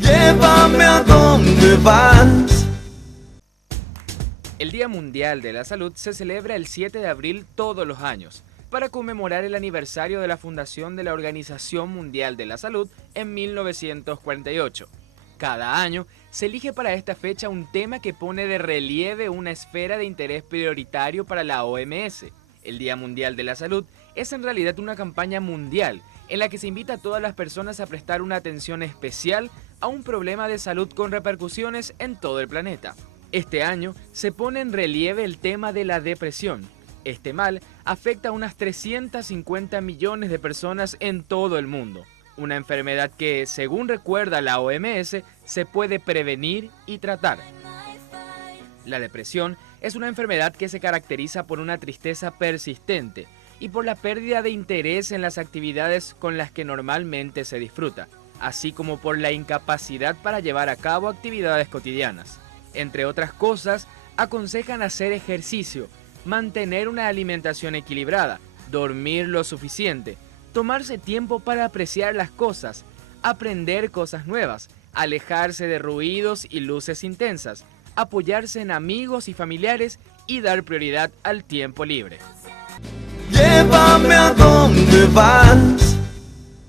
Llévame a donde vas. El Día Mundial de la Salud se celebra el 7 de abril todos los años, para conmemorar el aniversario de la fundación de la Organización Mundial de la Salud en 1948. Cada año se elige para esta fecha un tema que pone de relieve una esfera de interés prioritario para la OMS. El Día Mundial de la Salud es en realidad una campaña mundial en la que se invita a todas las personas a prestar una atención especial a un problema de salud con repercusiones en todo el planeta. Este año se pone en relieve el tema de la depresión. Este mal afecta a unas 350 millones de personas en todo el mundo. Una enfermedad que, según recuerda la OMS, se puede prevenir y tratar. La depresión es una enfermedad que se caracteriza por una tristeza persistente y por la pérdida de interés en las actividades con las que normalmente se disfruta, así como por la incapacidad para llevar a cabo actividades cotidianas. Entre otras cosas, aconsejan hacer ejercicio, mantener una alimentación equilibrada, dormir lo suficiente, tomarse tiempo para apreciar las cosas, aprender cosas nuevas, alejarse de ruidos y luces intensas, apoyarse en amigos y familiares y dar prioridad al tiempo libre. Llévame a donde vas.